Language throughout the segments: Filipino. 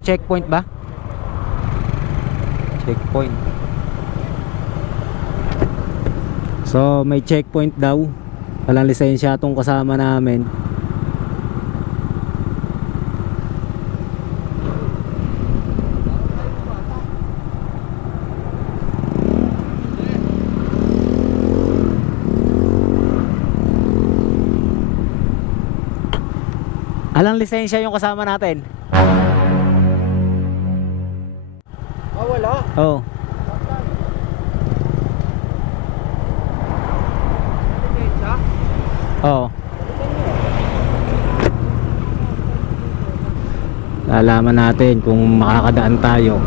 Checkpoint ba? Checkpoint. So may checkpoint daw. Walang lisensya itong kasama namin. Alang lisensya yung kasama natin? Wala? Oo. Oo. Lalaman natin kung makakadaan tayo.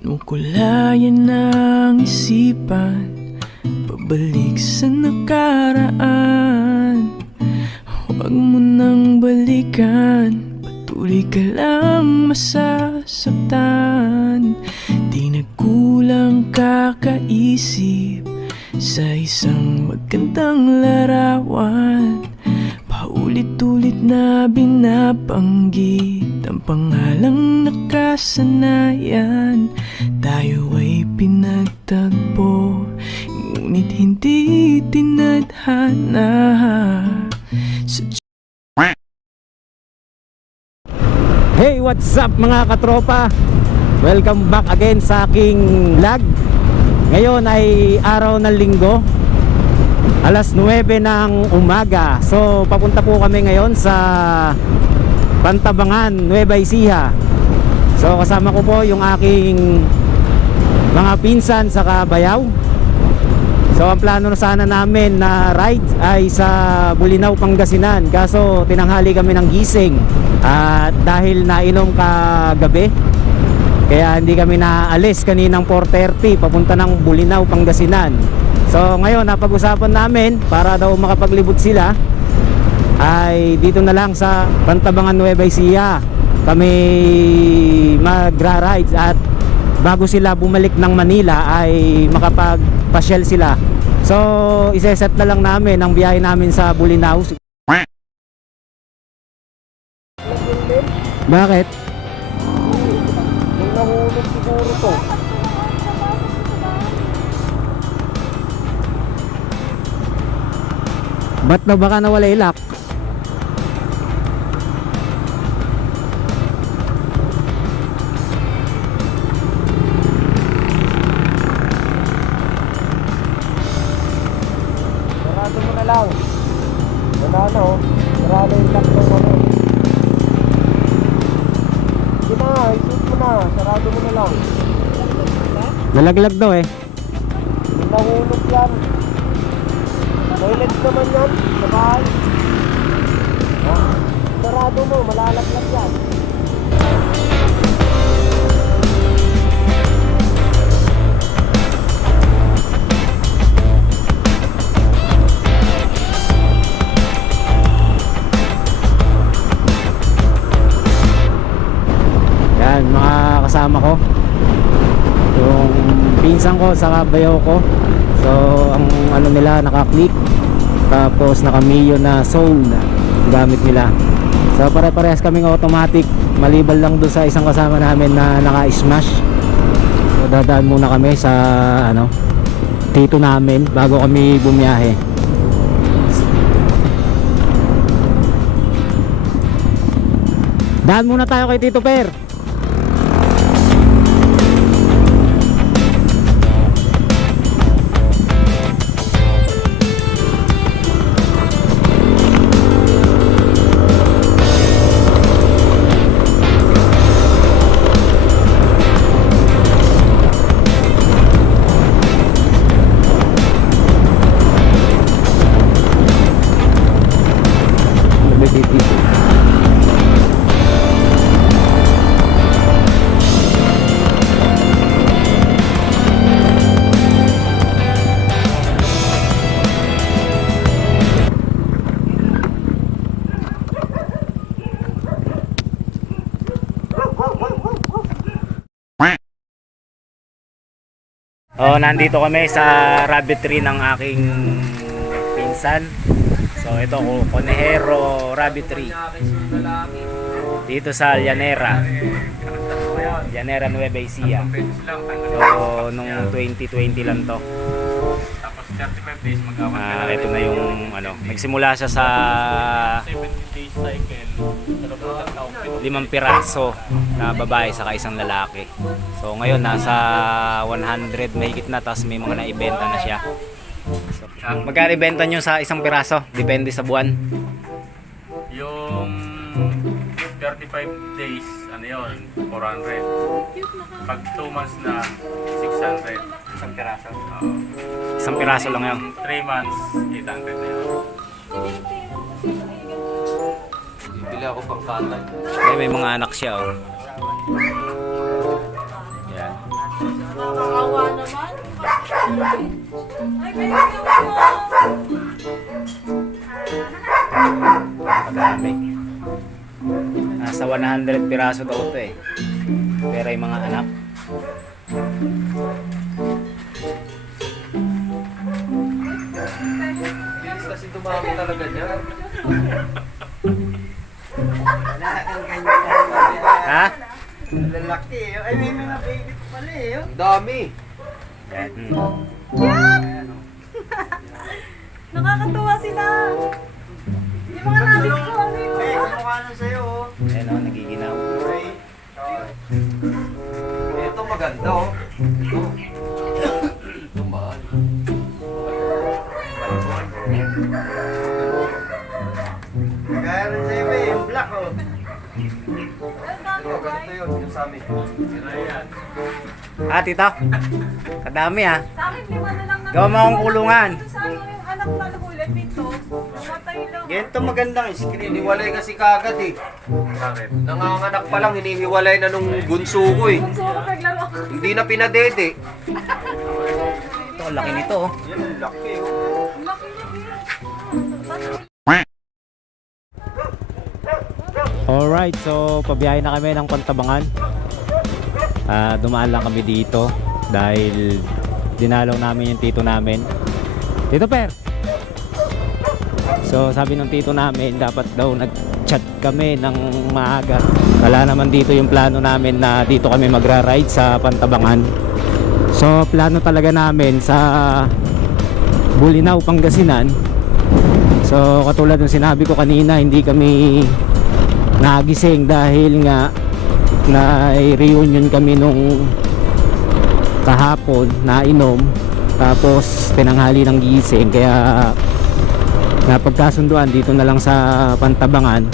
Nukulayan ng isipan, pabalik sa nakaraan. Huwag mo nang balikan, patuloy ka lang masasaktan. Di nagkulang kakaisip sa isang magandang larawan. Paulit-ulit na binabanggit ang pangalang nakasanayan. Tayo ay pinagtagpo, ngunit hindi tinadhana. Hey, what's up mga katropa? Welcome back again sa aking vlog. Ngayon ay araw ng linggo, alas 9 ng umaga. So papunta po kami ngayon sa Pantabangan, Nueva Ecija. So kasama ko po yung aking mga pinsan sa Bayaw. So ang plano sana namin na ride ay sa Bulinaw, Pangasinan. Kaso tinanghali kami ng gising at dahil nainom kagabi, kaya hindi kami naalis kaninang 4:30 papunta ng Bulinaw, Pangasinan. So ngayon napag-usapan namin para daw makapaglibot sila ay dito na lang sa Pantabangan, Nueva Ecija kami magra-ride, at bago sila bumalik ng Manila ay makapagpasyal sila. So iseset na lang namin ang biyahe namin sa Bulinaw. Bakit? May nahulog siguro to. Ba't na baka nawala yung lock? Sarado mo na lang. Wala na oh. Sarado yung lock ng ano. Sige na, isip mo na. Sarado mo na lang. Nalaglag daw eh. May nahulog yan. Toilet naman yan. Sa bahay. Sarado mo, malalaglag yan. Yan mga kasama ko, yung pinsan ko sa Bayaw ko. So ang ano nila naka-click, tapos naka-Mio na soul gamit nila. So pare-parehas kaming automatic, maliban lang doon sa isang kasama namin na naka-smash. So dadaan muna kami sa ano, tito namin bago kami bumiyahe. Daan muna tayo kay Tito Per. Oh, nandito kami sa rabbitry ng aking pinsan. So ito ko, Conejero Rabbitry. Dito sa Llanera. Llanera Nueva Ecija. So nung 2020 lang to. Tapos 35 days mag-awat Ito na yung ano, nagsimula siya sa 70 days cycle. Sa loob ng taong 5 piraso na babae saka isang lalaki. So ngayon nasa 100 mahigit na, tapos may mga naibenta na siya. So, magkano ibenta nyo sa isang piraso? Depende sa buwan. Yung 35 days, ano yun, 400. Pag 2 months na, 600. Isang piraso? Oo. Isang piraso lang yun. 3 months, 800 na yun. Bibili ako pang katay. May mga anak siya, oh. Yan. Nakakawa naman. Ay, pinigyan mo. Madami. Nasa 100 piraso daw ito eh. Pero yung mga anak. Bilis kasi dumami talaga niya. Ha? Lalaki eh. Ay, may mga baby pala eh. Ang dami. Yan. Nakakatuwa sila. Yung mga natin ko, ano yun? Eh, mukha na sa'yo oh. Yan o, nagiginaw. Ay. Ito maganda oh. Ito. Ito mahal. Kaya rin sa'yo ba yung black oh. Ito, ganito yun. Yung sa amin. Ah, tito. Kadami ha. Sa akin, 5 na lang naman. Gawa mo akong kulungan. Ito sa ano, yung anak na nahulit dito. Namatay lang. Ganito magandang screen. Hiniwalay kasi kagad eh. Bakit? Nanganganak pa lang, hinihiwalay na nung bunso ko eh. Gusto ko naglaro ako. Hindi na pinadede. Ito, ang laki nito oh. Yan, laki oh. Ang laki niya, Bill. Alright, so pabiyahe na kami ng Pantabangan. Dumaan lang kami dito dahil dinalaw namin yung tito namin. Tito Per! So sabi ng tito namin, dapat daw nag-chat kami ng maaga. Wala naman dito yung plano namin na dito kami magra-ride sa Pantabangan. So plano talaga namin sa Bulinaw, Pangasinan. So katulad ng sinabi ko kanina, hindi kami nagising dahil nga na reunion kami nung kahapon na inom, tapos tinanghali ng gising, kaya napagkasunduan dito na lang sa Pantabangan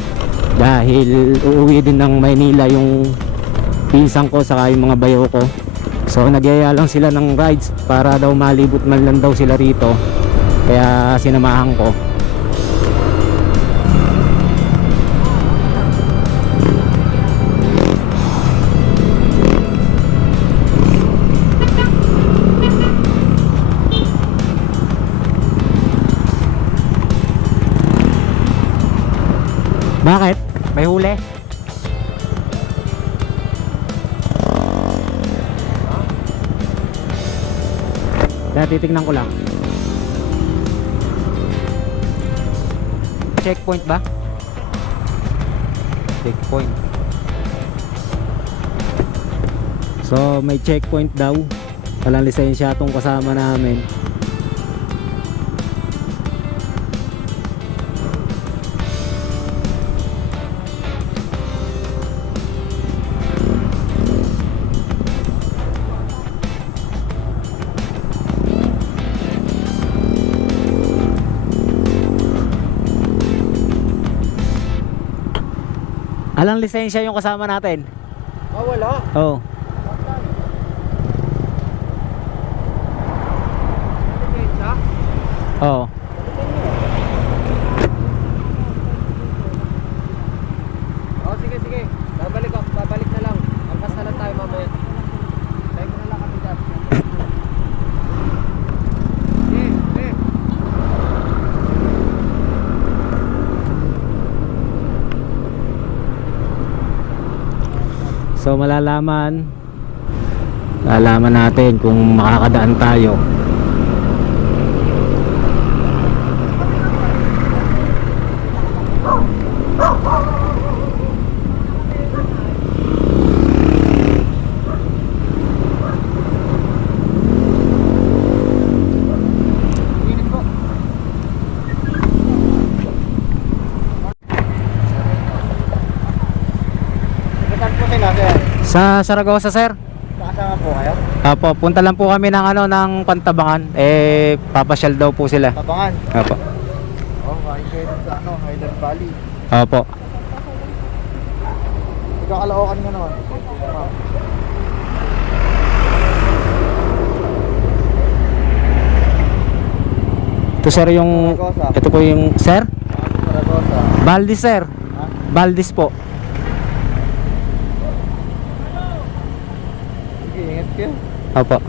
dahil uuwi din ng Maynila yung pinsan ko saka yung mga bayo ko. So nagyaya lang sila ng rides para daw malibot man lang daw sila rito, kaya sinamahan ko. Bakit? May huli? Kaya titignan ko lang. Checkpoint ba? Checkpoint. So may checkpoint daw. Walang lisensya itong kasama namin. Alang lisensya yung kasama natin? Ah, wala. Oo. Lisensya? Oo. Oh, sige, sige. Babalik na lang. Ampas na lang tayo mamaya. Tayo na lang kami dyan. Sige, sige. So malalaman Lalaman natin kung makakadaan tayo. Saan po sila, sir? Sa Saragossa, sir. Kasama po kayo? Opo, punta lang po kami ng ng Pantabangan. Papasyal daw po sila. Tabangan. Opo. Oh, kain kayo dun sa Highland Valley. Opo. Ikakalookan nga naman. Ito sir yung Saragossa. ito po yung sir. Saragossa. Valdez sir. Ha? Valdez po. Sige, ingat kayo. Opo.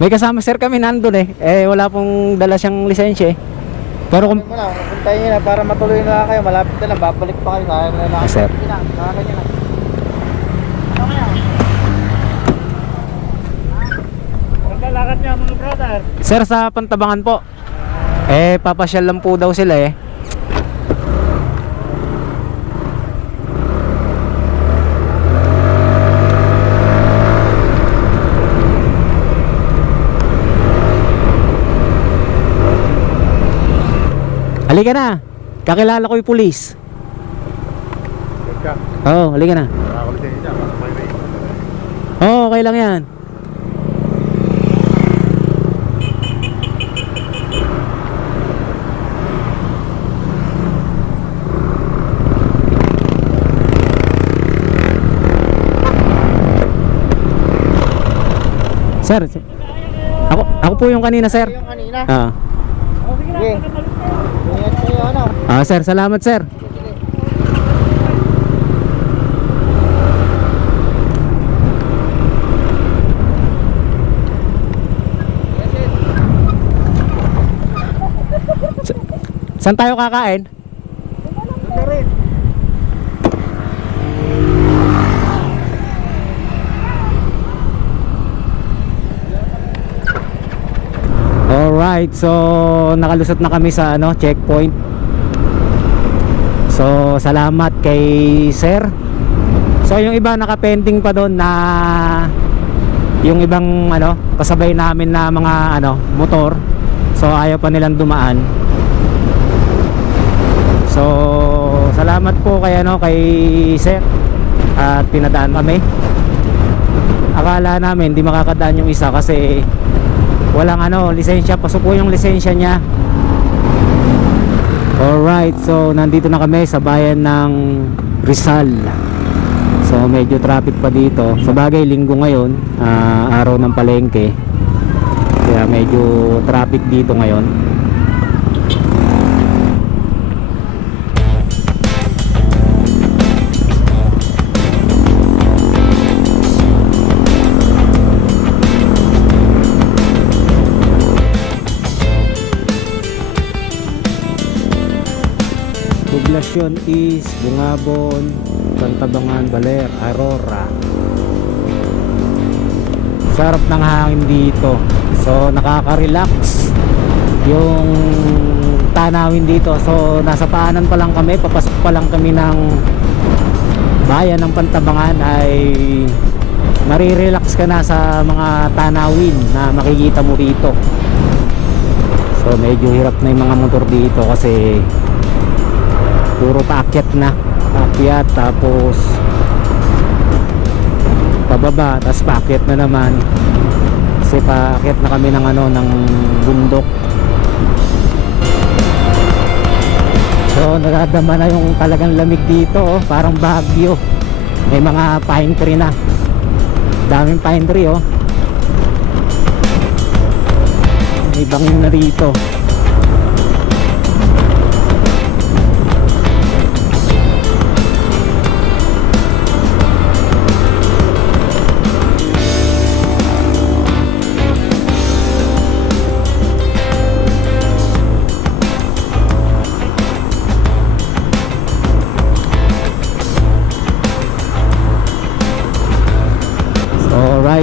May kasama sir kami nandun wala pong dala siyang lisensya eh. Pero kung Ano mo na, puntayin nyo na para matuloy na kayo. Malapit na lang, babalik pa kayo. Kaya na lang. Sir. Sige na, kakaganyan na. Pagkalakad niya mga brother. sir sa Pantabangan po. Papasyal lang po daw sila eh. Halika na. Kakilala ko yung pulis. Oo, halika na. Oo, okay lang yan. Sir, ako po yung kanina, sir. Yung kanina. Ah. Sige. Ingat kayo, ano. Sir, salamat, sir. Saan tayo kakain? Doon na rin. Alright, so nakalusot na kami sa checkpoint. So salamat kay sir. So yung iba nakapending pa doon na yung ibang kasabay namin na mga motor. So ayaw pa nilang dumaan. So salamat po kay kay sir at pinadaan kami. Akala namin di makakadaan yung isa kasi walang lisensya. Pasok po yung lisensya niya. Alright, so nandito na kami sa bayan ng Rizal. So medyo traffic pa dito. Sa bagay linggo ngayon, araw ng palengke. Kaya medyo traffic dito ngayon. Poblasyon is Bungabon, Pantabangan, Baler, Aurora. Sarap ng hangin dito. So nakaka-relax yung tanawin dito. So nasa paanan pa lang kami, papasok pa lang kami ng bayan ng Pantabangan ay marirelax ka na sa mga tanawin na makikita mo dito. So medyo hirap na yung mga motor dito kasi puro paakyat na, paakyat tapos pababa, tapos paakyat na naman kasi paakyat na kami ng ng bundok. So nakadama na yung talagang lamig dito, parang Baguio. May mga pine tree na, daming pine tree may bangin na dito.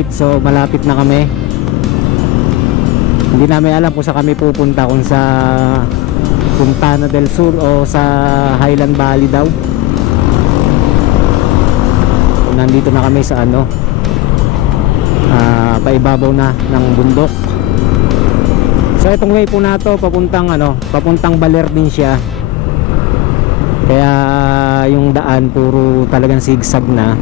Alright, so malapit na kami. Hindi namin alam kung saan kami pupunta, kung sa Puntana del Sur o sa Highland Valley daw. Nandito na kami sa ano, paibabaw na ng bundok. So itong way po na to papuntang ano, papuntang Baler din siya. Kaya yung daan puro talagang zigzag na.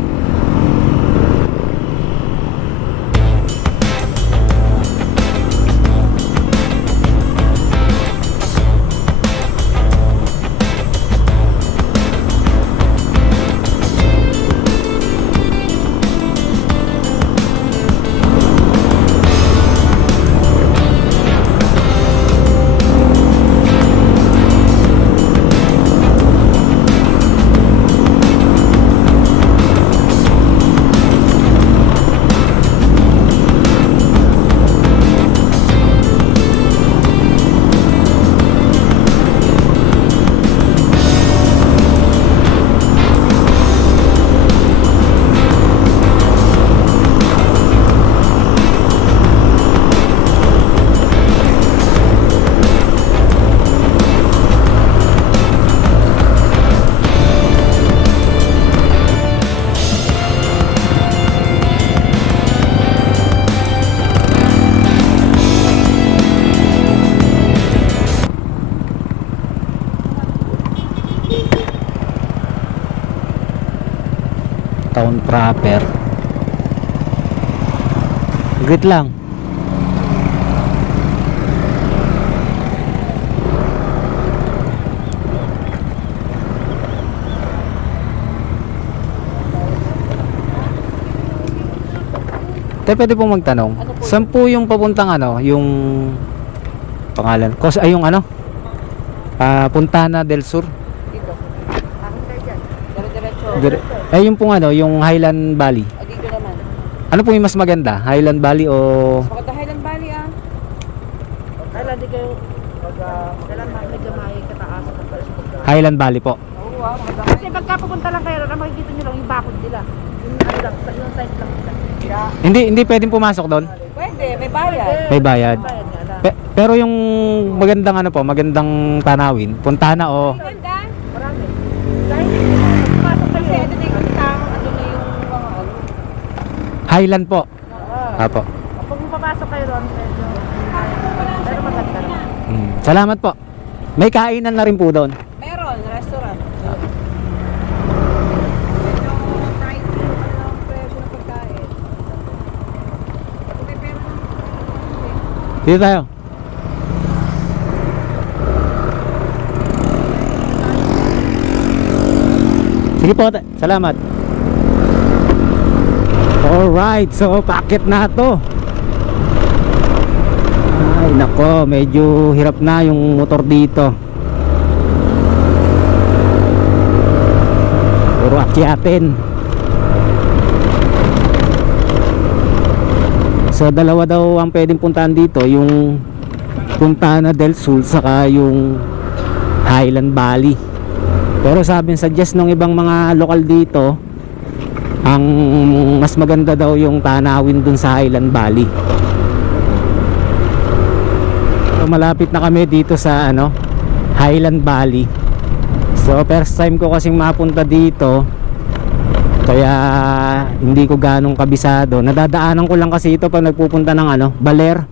Town proper. Great lang. Te, pwede pong magtanong. Saan po yung papuntang ano, yung pangalan? Ay, yung ano? Puntana del Sur. Dire-diretso. Yung pong ano, yung Highland Valley. Dito naman. Ano po yung mas maganda? Highland Valley o Maganda Highland Valley ah. Highland di kayo kailangan medyo may kataas ng pala. Highland Valley po? Oo ah, maganda. Kasi pagka pupunta lang kayo, makikita nyo lang yung bakod nila. Yung ano lang, yung side lang nila. Hindi pwedeng pumasok doon. Pwede, may bayad. May bayad. Bayad nga lang. Pero yung magandang ano po, magandang tanawin, Puntana o Maganda. Marami. Dahil pumasok kayo, ito na yung tao, ano na yung mga ano. Highland po. Oo. Apo. Kapag papasok kayo doon, medyo pero maganda naman. Salamat po. May kainan na rin po doon. Meron, restaurant. Medyo pricey ang presyo ng pagkain. Okay, pero Dito tayo. Sige po, salamat. Alright, so packet na to. Ay nako, medyo hirap na yung motor dito. Puro akyatin. So dalawa daw ang pwedeng puntahan dito, yung Puntana del Sur saka yung Highland Valley. Pero sabi suggest ng ibang mga lokal dito, ang mas maganda daw yung tanawin dun sa Highland Valley. So malapit na kami dito sa ano, Highland Valley. So first time ko kasing mapunta dito, kaya hindi ko ganong kabisado. Nadadaanan ko lang kasi ito pag nagpupunta ng ano, Baler.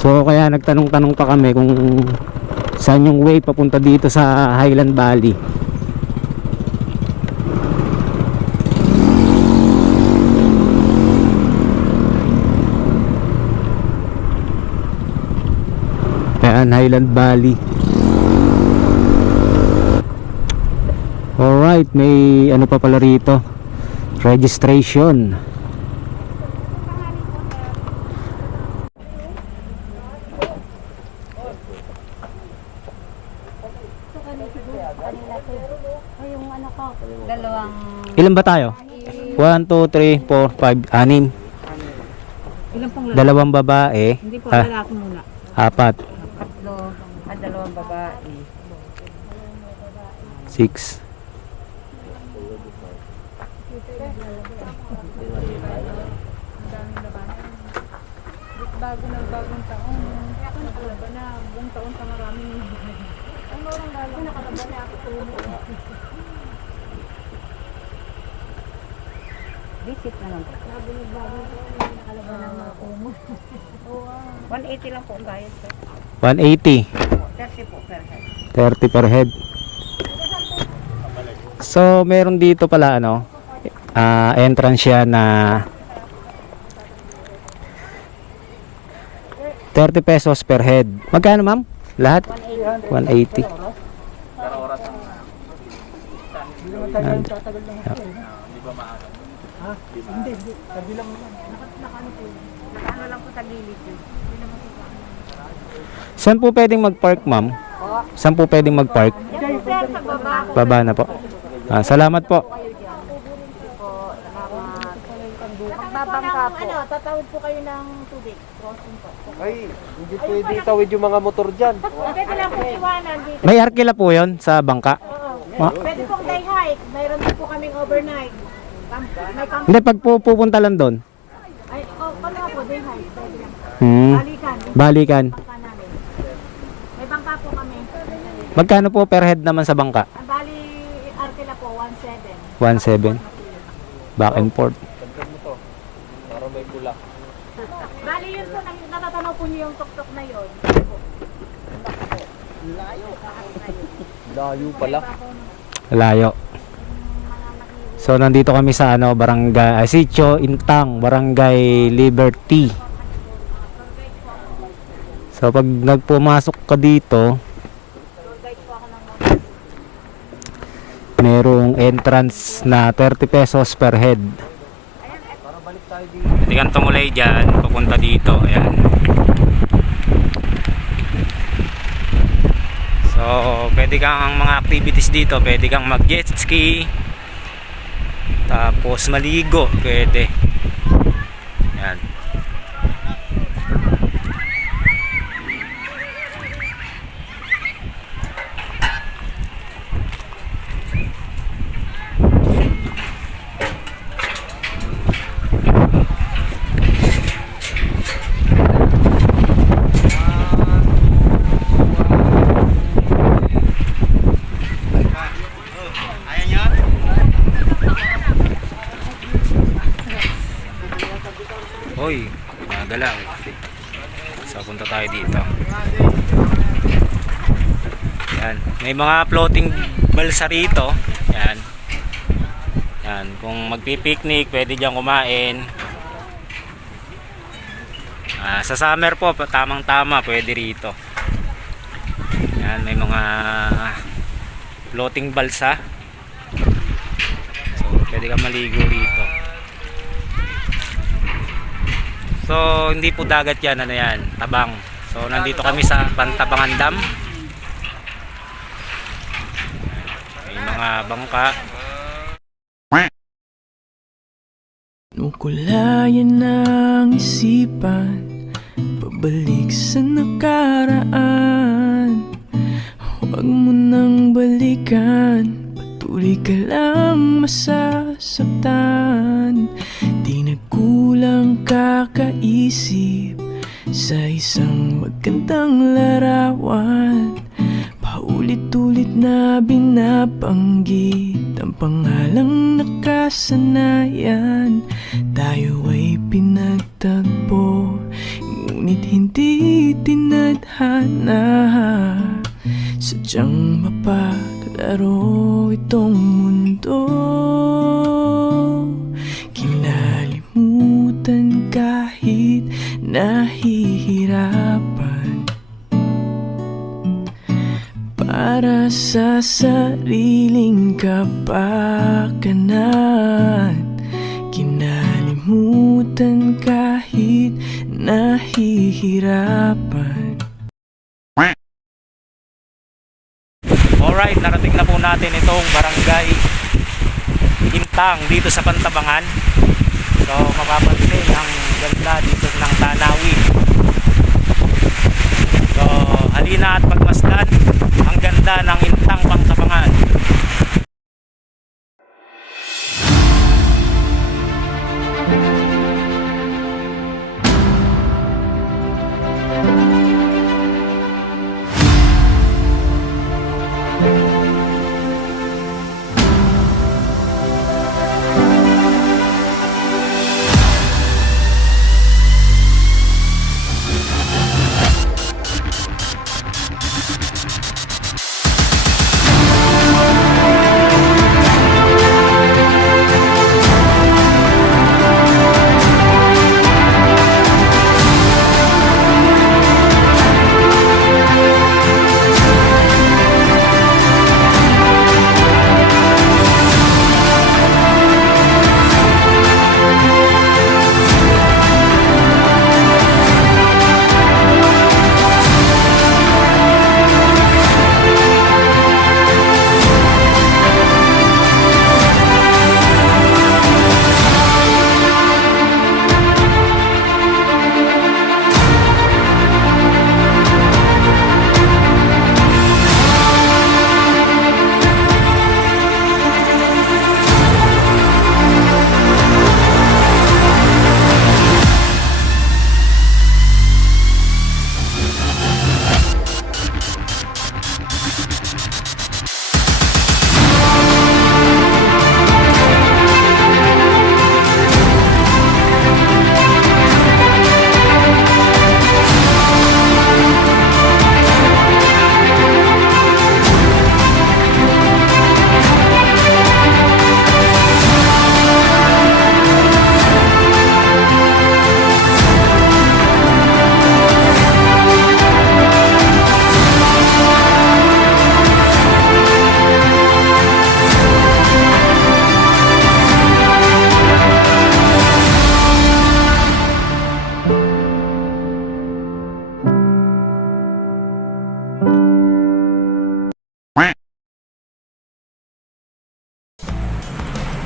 So kaya nagtanong-tanong pa kami kung saan yung way papunta dito sa Highland Valley. Ayan, Highland Valley. Alright, may ano pa pala rito, registration. Dalawang... Ilan ba tayo? 1, 2, 3, 4, 5, 6. ilang pang lalaki? Dalawang babae. Hindi po, Ah, lalaki muna. 4, Tatlo, dalawang babae. 6. bagong taon. Kaya ako nakalaban na. Buong taon sa maraming ano lang lalo nakalaban na ako tumo. Visit na lang po. Nabunod-bago ko. Nakalaban ng mga tumo. Oo. 180 lang po ang bayad, sir. 180. 30 po per head. 30 per head. So, meron dito pala ano, entrance siya na 30 pesos per head. Magkano, ma'am? Lahat? 180. Ano lang po sa gilid, sir. Saan po pwedeng mag-park, ma'am? Saan po pwedeng mag-park? Yan po, sir, sa baba. Baba na po. Salamat po. Magbabangka po. Ano, tatawid po kayo ng tubig. Crossing po. Ay, hindi pwede itawid yung mga motor dyan. Pwede lang po iwanan dito. May arkila po yon sa bangka. Pwede pong day hike. Mayroon din po kaming overnight. May camp. Hindi, pag pupunta lang doon. Ay, ano nga po, day hike. Pwede lang. Balikan. Balikan. Bangka namin. May bangka po kami. Magkano po per head naman sa bangka? Ang bali, arkila po, 1.7. 1.7. Back and forth. Para may bulak. Bali yun po, natatanaw po niyo yung tuktok na yun. Layo pala. Layo. So nandito kami sa ano, Barangay Sitio Intang, Barangay Liberty. So pag nagpumasok ka dito, merong entrance na 30 pesos per head. Hindi kang tumulay dyan, papunta dito. Ayan. So pwede kang ang mga activities dito, pwede kang mag jet ski, tapos maligo, pwede. Ayan. Hoy, magalaw. So punta tayo dito. Yan, may mga floating balsa rito. Yan. Yan, kung magpi-picnic, pwede diyan kumain. Sa summer po, tamang-tama, pwede rito. Yan, may mga floating balsa. So, pwede ka maligo rito. So, hindi po dagat yan, ano yan, tabang. So, nandito kami sa Pantabangan Dam. May mga bangka. Nukulayan ng isipan, pabalik sa nakaraan. Huwag mo nang balikan, patuloy ka lang masasaktan. Di nagkulang kakaisip sa isang magandang larawan. Paulit-ulit na binabanggit ang pangalang nakasanayan. Tayo ay pinagtagpo, ngunit hindi tinadhana. Sadyang mapaglaro itong mundo. Kinalimutan kahit nahihirapan, para sa sariling kapakanan. Kinalimutan kahit nahihirapan. Alright, narating na po natin itong Barangay Intang dito sa Pantabangan. So mapapansin ang ganda dito ng tanawin. So halina at pagmasdan ang ganda ng Intang Pantabangan.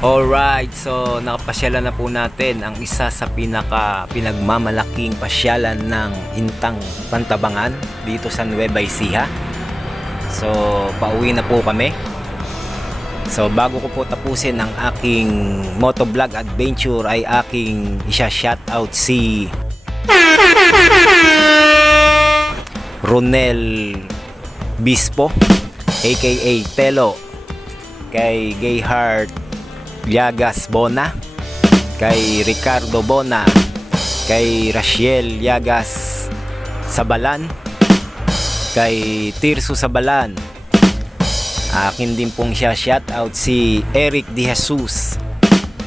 Alright, so nakapasyalan na po natin ang isa sa pinagmamalaking pasyalan ng Intang Pantabangan dito sa Nueva Ecija. So pauwi na po kami. So bago ko po tapusin ang aking motovlog adventure ay aking isa-shoutout si Ronel Bispo aka Telo, kay Gayheart Llagas Bona, kay Ricardo Bona, kay Rachiel Llagas Sabalan, kay Tirso Sabalan. Akin din pong siya shoutout si Eric De Jesus.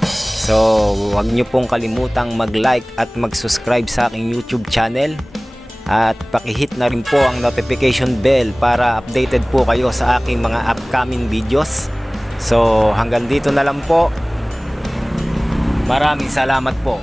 So huwag nyo pong kalimutang mag-like at mag-subscribe sa aking YouTube channel. At pakihit na rin po ang notification bell para updated po kayo sa aking mga upcoming videos. So hanggang dito na lang po. Maraming salamat po.